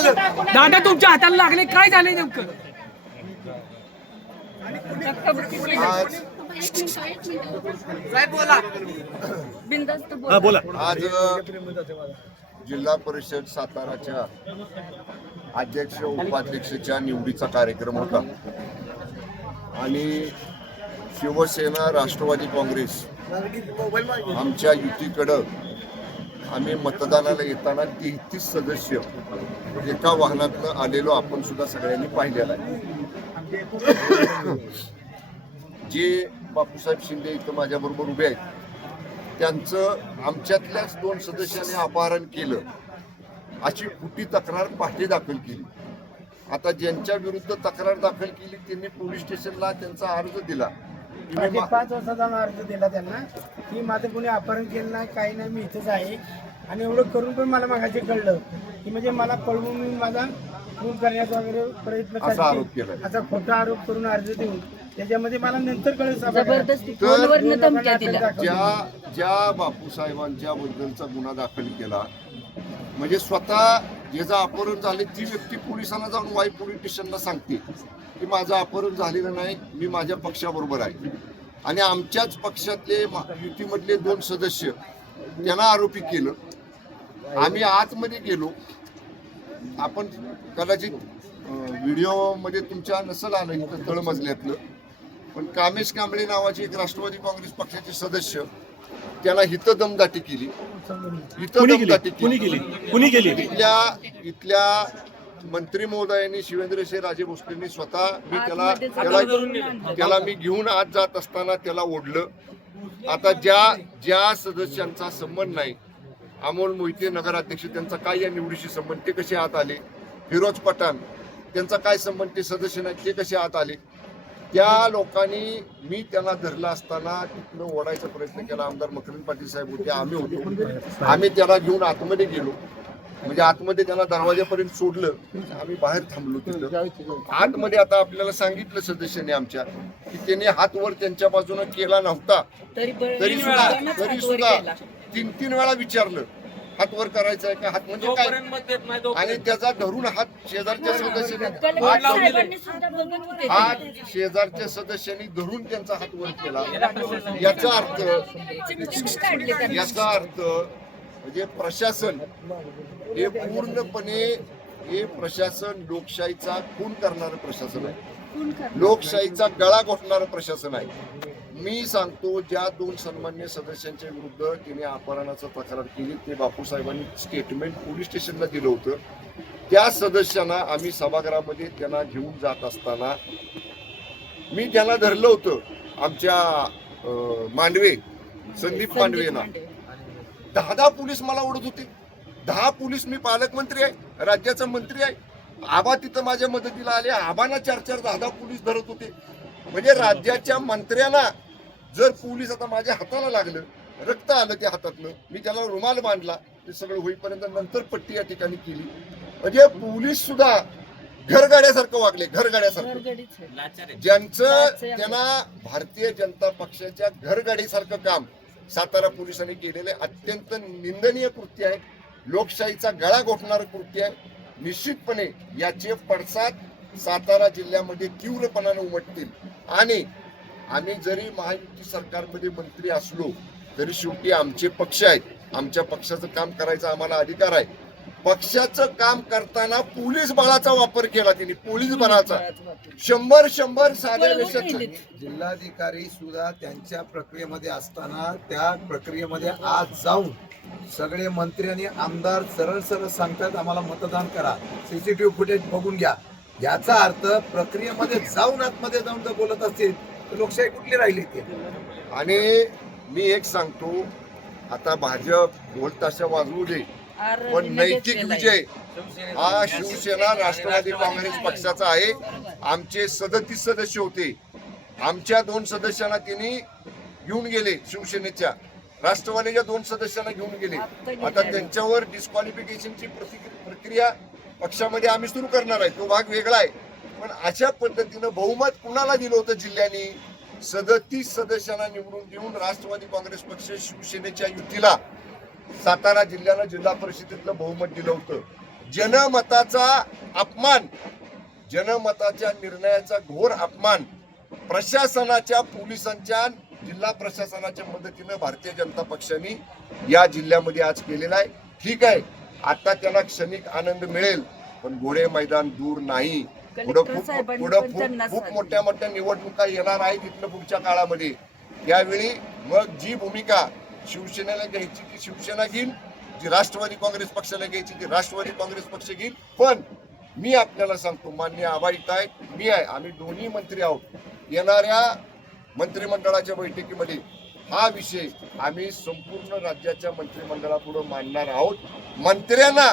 झालं दादा तुमच्या हाताला लागले काय झाले नेमकं आज बोला. आज जिल्हा परिषद साताराच्या अध्यक्ष उपाध्यक्षाच्या निवडीचा कार्यक्रम होता आणि शिवसेना राष्ट्रवादी काँग्रेस आमच्या युतीकडं आम्ही मतदानाला येताना 33 सदस्य एका वाहनातनं आलेलो आपण सुद्धा सगळ्यांनी पाहिलेलं आहे. जे बापूसाहेब शिंदे इथं माझ्याबरोबर उभे आहेत त्यांचं आमच्यातल्याच 2 सदस्यांनी अपहरण केलं अशी खोटी तक्रार पहाटे दाखल केली. आता ज्यांच्या विरुद्ध तक्रार दाखल केली त्यांनी पोलीस स्टेशनला त्यांचा अर्ज दिला. 5 वर्षाचा अर्ज दिला त्यांना की माझं कोणी अपहरण केलं नाही काही नाही मी इथंच आहे आणि एवढं करून पण मला मागाशी कळलं की म्हणजे मला पळवून मी माझा खून करण्याचा वगैरे प्रयत्न असा आरोप केला. असा खोटा आरोप करून अर्ज देऊन त्याच्यामध्ये मला नंतर कळलं ज्या बापूसाहेबांच्या बद्दलचा गुन्हा दाखल केला म्हणजे स्वतः ज्याचं अपहरण झाले ती व्यक्ती पोलिसांना जाऊन वाई पोलीस स्टेशनला सांगते की माझं अपहरण झालेलं नाही मी माझ्या पक्षाबरोबर आहे आणि आमच्याच पक्षातले युतीमधले 2 सदस्य त्यांना आरोपी केलं. आम्ही आतमध्ये गेलो. आपण कदाचित व्हिडिओमध्ये तुमच्या नसल आलं इथं तळमजल्यातलं पण कामेश कांबळे नावाचे एक राष्ट्रवादी काँग्रेस पक्षाचे सदस्य त्याला हित दमदाटी केली. इथल्या मंत्री महोदयांनी शिवेंद्रसिंह राजे भोसलेंनी स्वतः मी त्याला मी घेऊन आत जात असताना त्याला ओढलं. आता ज्या सदस्यांचा संबंध नाही अमोल मोहिते नगराध्यक्ष त्यांचा काय या निवडीशी संबंध ते कसे आत आले, फिरोज पठाण त्यांचा काय संबंध ते सदस्य नाही ते कसे आत आले. त्या लोकांनी मी त्यांना धरलं असताना तिथनं ओढायचा प्रयत्न केला. आमदार मकरंद पाटील साहेब होते आम्ही होतो. आम्ही त्याला घेऊन आतमध्ये गेलो म्हणजे आतमध्ये त्यांना दरवाजापर्यंत सोडलं. आम्ही बाहेर थांबलो तिथं आतमध्ये. आता आपल्याला सांगितलं सदस्यांनी आमच्या की त्यांनी हात वर त्यांच्या बाजूने केला नव्हता तरी सुद्धा 3 वेळा विचारलं हात वर करायचा आहे का हात म्हणजे काय आणि त्याचा धरून हात शेजारच्या सदस्यांनी धरून त्यांचा हात वर केला. याचा अर्थ म्हणजे प्रशासन हे पूर्णपणे प्रशासन लोकशाहीचा खून करणारं प्रशासन आहे, लोकशाहीचा गळा घोटणारं प्रशासन आहे. मी सांगतो ज्या 2 सन्मान्य सदस्यांच्या विरुद्ध तिने अपहरणाचा तक्रार केली ते बापूसाहेबांनी स्टेटमेंट पोलीस स्टेशनला दिलं होतं. त्या सदस्यांना आम्ही सभागृहामध्ये त्यांना घेऊन जात असताना मी त्यांना धरलं होतं. आमच्या मांडवे संदीप मांडवेना 10 पोलीस मला ओढत होते. 10 पोलीस. मी पालकमंत्री आहे, राज्याचा मंत्री आहे. आबा तिथं माझ्या मदतीला आले. आबांना 4-4 10 पोलीस धरत होते. म्हणजे राज्याच्या मंत्र्यांना जर पोलीस आता माझ्या हाताला लागलं रक्त आलं त्या हातातलं मी त्याला रुमाल बांधला ते सगळं होईपर्यंत नंतर पट्टी या ठिकाणी केली. म्हणजे पोलीस सुद्धा घरगाड्यासारखं वागले, घरगाड्यासारखं. ज्यांचं त्यांना भारतीय जनता पक्षाच्या घरगाडीसारखं काम सातारा पोलिसांनी केलेलं आहे. अत्यंत निंदनीय कृत्य आहे, लोकशाहीचा गळा घोटणारं कृत्य आहे. निश्चितपणे याचे पडसाद सातारा जिल्ह्यामध्ये तीव्रपणाने उमटतील आणि आम्ही जरी महायुती सरकारमध्ये मंत्री असलो तरी शेवटी आमचे पक्ष आहेत. आमच्या पक्षाचं काम करायचा आम्हाला अधिकार आहे. पक्षाचं काम करताना पोलीस बळाचा वापर केला त्यांनी, पोलीस बळाचा 100 साध्या देशात. जिल्हाधिकारी सुद्धा त्यांच्या प्रक्रियेमध्ये असताना त्या प्रक्रियेमध्ये आज जाऊन सगळे मंत्री आणि आमदार सरळ सांगतात आम्हाला मतदान करा, सीसीटीव्ही फुटेज बघून घ्या. याचा अर्थ प्रक्रियेमध्ये जाऊन आतमध्ये जाऊन जर बोलत असतील तर लोकशाही कुठली राहिली ती. आणि मी एक सांगतो आता भाजप ढोलताशा वाजवू दे पण नैतिक विजय हा शिवसेना राष्ट्रवादी काँग्रेस पक्षाचा आहे. आमचे 37 सदस्य होते. आमच्या 2 सदस्यांना त्यांनी घेऊन गेले, शिवसेनेच्या राष्ट्रवादीच्या 2 सदस्यांना घेऊन गेले. आता त्यांच्यावर डिस्क्वालिफिकेशनची प्रक्रिया पक्षामध्ये आम्ही सुरू करणार आहे. तो भाग वेगळा आहे. पण अशा पद्धतीनं बहुमत कुणाला दिलं होतं जिल्ह्याने 37 सदस्यांना निवडून देऊन राष्ट्रवादी काँग्रेस पक्ष शिवसेनेच्या युतीला सातारा जिल्ह्याला जिल्हा परिषदेतलं बहुमत दिलं होतं. जनमताचा अपमान, जनमताच्या निर्णयाचा घोर अपमान प्रशासनाच्या, पोलिसांच्या, जिल्हा प्रशासनाच्या मदतीनं भारतीय जनता पक्षाने या जिल्ह्यामध्ये आज केलेला आहे. ठीक आहे, आता त्याला क्षणिक आनंद मिळेल, पण घोडे मैदान दूर नाही. पुढं खूप मोठ्या मोठ्या निवडणुका येणार आहेत इथनं पुढच्या काळामध्ये. त्यावेळी मग जी भूमिका शिवसेनेला घ्यायची ती शिवसेना घेईल, जी राष्ट्रवादी काँग्रेस पक्षाला घ्यायची ती राष्ट्रवादी काँग्रेस पक्ष घेईल. पण मी आपल्याला सांगतो, मान्य आबा इथं आहेत, मी आहे, आम्ही दोन्ही मंत्री आहोत. येणाऱ्या मंत्रिमंडळाच्या बैठकीमध्ये हा विषय आम्ही संपूर्ण राज्याच्या मंत्रिमंडळापुढे मांडणार आहोत. मंत्र्यांना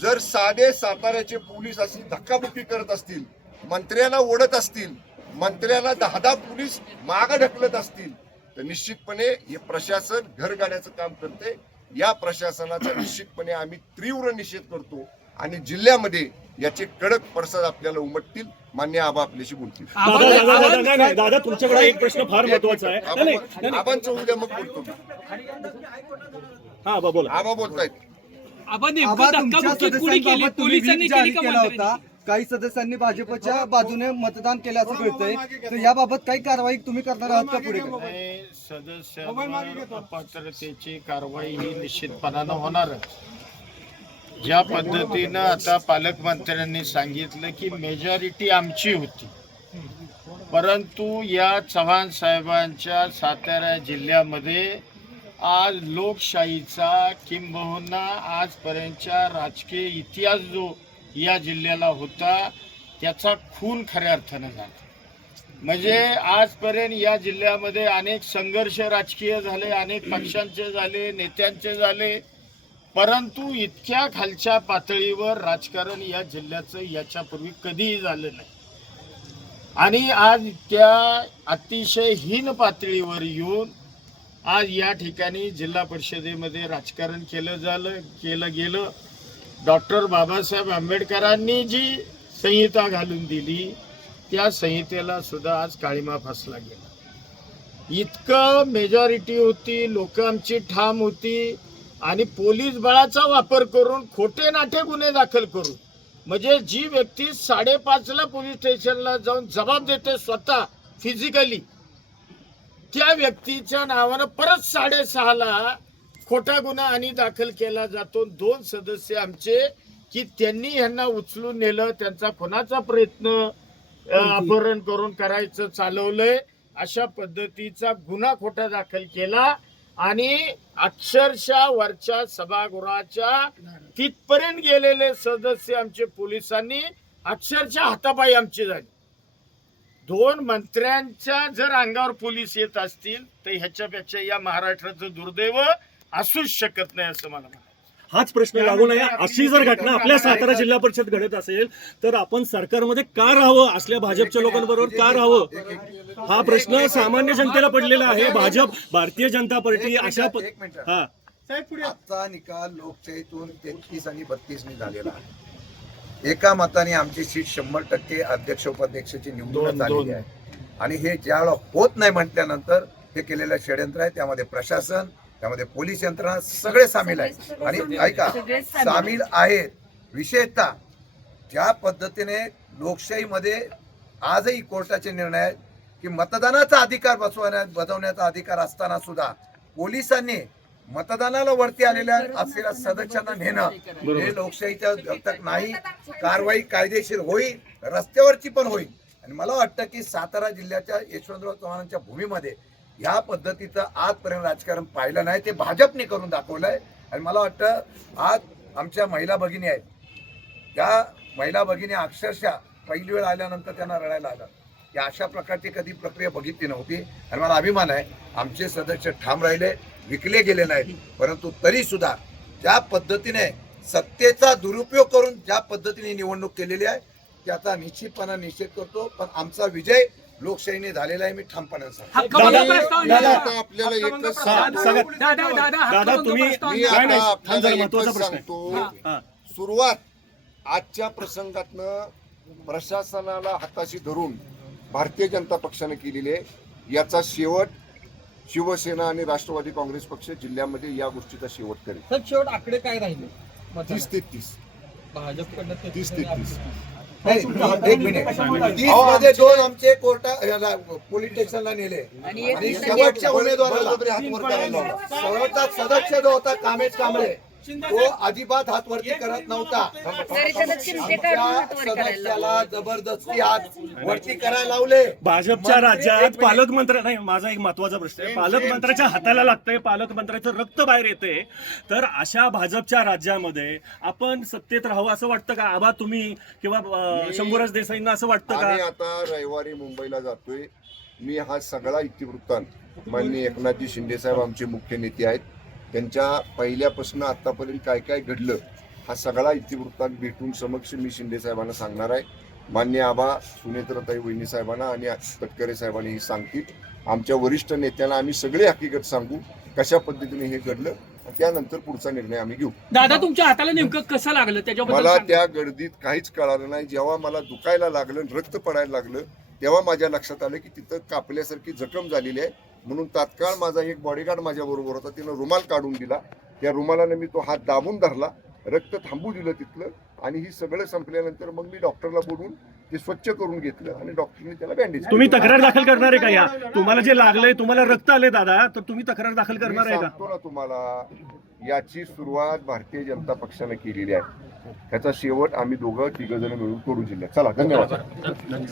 जर साधे साताऱ्याचे पोलीस अशी धक्काबुक्की करत असतील, मंत्र्यांना ओढत असतील, मंत्र्यांना 10 पोलीस मागे ढकलत असतील, तर निश्चितपणे हे प्रशासन घरगाड्याचं काम करते. या प्रशासनाचा निश्चितपणे आम्ही तीव्र निषेध करतो आणि जिल्ह्यामध्ये याचे कडक पडसाद आपल्याला उमटतील. मान्य आबा आपल्याशी बोलतील. दादा तुमच्याकडे एक प्रश्न फार महत्वाचा आहे. आबांचं उद्या मग बोलतो. हा बोला. आबा बोलतायत. पोलिसांनी केली का होता. काही सदस्यांनी भाजपच्या बाजूने मतदान केल्याचं कळतंय, तर याबाबत काही कारवाई तुम्ही करणार आहात का पुढे? सदस्यांवर अपात्रतेची कारवाई ही निश्चितपणानं होणारच. ज्या पद्धतीनं आता पालकमंत्र्यांनी सांगितलं की मेजॉरिटी आमची होती, परंतु या चव्हाण साहेबांच्या सातारा जिल्ह्यामध्ये आज लोकशाहीचा किंबहुना आजपर्यंतच्या राजकीय इतिहास जो या जिल्ह्याला होता त्याचा खून खऱ्या अर्थानं झाला. म्हणजे आजपर्यंत या जिल्ह्यामध्ये अनेक संघर्ष राजकीय झाले, अनेक पक्षांचे झाले, नेत्यांचे झाले, परंतु इतक्या खालच्या पातळीवर राजकारण या जिल्ह्याचं याच्यापूर्वी कधीही झालं नाही. आणि आज त्या अतिशय हीन पातळीवर येऊन आज या ठिकाणी जिल्हा परिषदेमध्ये राजकारण केलं गेलं. डॉक्टर बाबासाहेब आंबेडकरांनी जी संहिता घालून दिली त्या संहितेला सुद्धा आज काळिमा फासला गेला. इतकं मेजॉरिटी होती, लोक आमची ठाम होती आणि पोलीस बळाचा वापर करून खोटे नाटे गुन्हे दाखल करून, म्हणजे जी व्यक्ती 5:30ला पोलीस स्टेशनला जाऊन जबाब देते स्वतः फिजिकली, त्या व्यक्तीच्या नावानं परत 6:30ला खोटा गुन्हा आणि दाखल केला जातो. 2 सदस्य आमचे की त्यांनी ह्यांना उचलून नेलं, त्यांचा खुनाचा प्रयत्न अपहरण करून करायचं चालवलंय, अशा पद्धतीचा गुन्हा खोटा दाखल केला आणि अक्षरशः वरच्या सभागृहाच्या तिथपर्यंत गेलेले सदस्य आमचे पोलिसांनी अक्षरशः हातापायी आमची झाली. 2 मंत्र्यांच्या जर अंगावर पोलीस येत असतील तर ह्याच्यापेक्षा या महाराष्ट्राचं दुर्दैव असूच शकत नाही असं मला म्हणायचं. हाच प्रश्न लागू नये. अशी जर घटना आपल्या सातारा जिल्हा परिषद घडत असेल तर आपण सरकारमध्ये का राहावं, असल्या भाजपच्या लोकांबरोबर का राहावं, हा प्रश्न सामान्य जनतेला पडलेला आहे. भाजप, भारतीय जनता पार्टी अशा हा आजचा निकाल लोकशाहीतून 33 आणि 32 झालेला आहे. एका मताने आमची सीट 100% अध्यक्ष उपाध्यक्षाची निवडणूक झालेली आहे आणि हे ज्यावेळेला होत नाही म्हटल्यानंतर हे केलेलं षडयंत्र आहे. त्यामध्ये प्रशासन, त्यामध्ये पोलीस यंत्रणा सगळे सामील आहेत. आणि ऐका, सामील आहेत. विशेषतः ज्या पद्धतीने लोकशाहीमध्ये आजही कोर्टाचे निर्णय आहेत की मतदानाचा अधिकार बजावण्याचा अधिकार असताना सुद्धा पोलिसांनी मतदानाला वरती आलेल्या असलेल्या सदस्यांना नेणं हे लोकशाहीच्या घटक नाही. कारवाई कायदेशीर होईल, रस्त्यावरची पण होईल. आणि मला वाटतं की सातारा जिल्ह्याच्या यशवंतराव चव्हाणांच्या भूमीमध्ये या पद्धतीचं आजपर्यंत राजकारण पाहिलं नाही. ते भाजपने करून दाखवलंय. आणि मला वाटतं आज आमच्या महिला भगिनी आहेत, त्या महिला भगिनी अक्षरशः पहिली वेळ आल्यानंतर त्यांना रडायला आलं. या अशा प्रकारची कधी प्रक्रिया बघितली नव्हती. आणि मला अभिमान आहे, आमचे सदस्य ठाम राहिले, विकले गेले नाहीत. परंतु तरी सुद्धा ज्या पद्धतीने सत्तेचा दुरुपयोग करून ज्या पद्धतीने निवडणूक केलेली आहे त्याचा निश्चितपणे निषेध करतो. पण आमचा विजय लोकशाहीने झालेला आहे, मी ठामपणे सांगतो. आपल्याला एकच सांगतो, सुरुवात आजच्या प्रसंगातनं प्रशासनाला हाताशी धरून भारतीय जनता पक्षाने केलेली आहे. याचा शेवट शिवसेना आणि राष्ट्रवादी काँग्रेस पक्ष जिल्ह्यामध्ये या गोष्टीचा शेवट करेल. शेवट आकडे काय राहिले? 30 ते 30. भाजपकडनं 30-33. नाही, एक मिनिट 30 मध्ये 2 आमचे कोर्टात पोलीस स्टेशनला नेले आणि शेवटच्या उमेदवाराला बळजबरी हात वर करायला लावला. शेवटचा सदस्य जो होता कामेश कांबळे तो अजिबात हात वरती करत नव्हता. आमच्या सदस्याला जबरदस्ती हात वरती करायला लावले. भाजपच्या राज्यात पालकमंत्री नाही, माझा एक महत्वाचा प्रश्न आहे. पालकमंत्र्याच्या हाताला लागतंय, पालकमंत्र्याचं रक्त बाहेर येते, तर अशा भाजपच्या राज्यामध्ये आपण सत्तेत राहावं असं वाटतं का? आबा तुम्ही किंवा शंभूराज देसाईंना असं वाटतं आम्ही का? आता रविवारी मुंबईला जातोय. मी हा सगळा इतिवृत्तांत माननीय एकनाथजी शिंदे साहेब आमचे मुख्य नेते आहेत, त्यांच्या पहिल्यापासून आतापर्यंत काय काय घडलं हा सगळा इतिवृत्तांत भेटून समक्ष मी शिंदे साहेबांना सांगणार आहे. मान्य आबा सुनेत्रताई वहिनी साहेबांना आणि तटकरे साहेबांनी ही सांगतील. आमच्या वरिष्ठ नेत्यांना आम्ही सगळे हकीकत सांगू कशा पद्धतीने हे घडलं, त्यानंतर पुढचा निर्णय आम्ही घेऊ. दादा तुमच्या हाताला नेमकं कसं लागलं त्याच्याबद्दल मला सांगा. त्या गर्दीत काहीच कळालं नाही. जेव्हा मला दुखायला लागलं, रक्त पडायला लागलं, तेव्हा माझ्या लक्षात आलं की तिथं कापल्यासारखी जखम झालेली आहे. म्हणून तात्काळ माझा एक बॉडीगार्ड माझ्या बरोबर होता, तिनं रुमाल काढून दिला. त्या रुमालाने मी तो हात दाबून धरला, रक्त थांबू दिलं तिथलं, आणि ही सगळं संपल्यानंतर मग मी डॉक्टरला बोलून ते स्वच्छ करून घेतलं आणि डॉक्टरने त्याला बँडेज. तुम्ही तक्रार दाखल करणार आहे का? या तुम्हाला जे लागलंय, तुम्हाला रक्त आले दादा, तर तुम्ही तक्रार दाखल करणार आहे का? सांगतो ना तुम्हाला, याची सुरुवात भारतीय जनता पक्षाने केलेली आहे. त्याचा शेवट आम्ही 2-3 जण मिळून करू जिल्ह्यात. चला, धन्यवाद.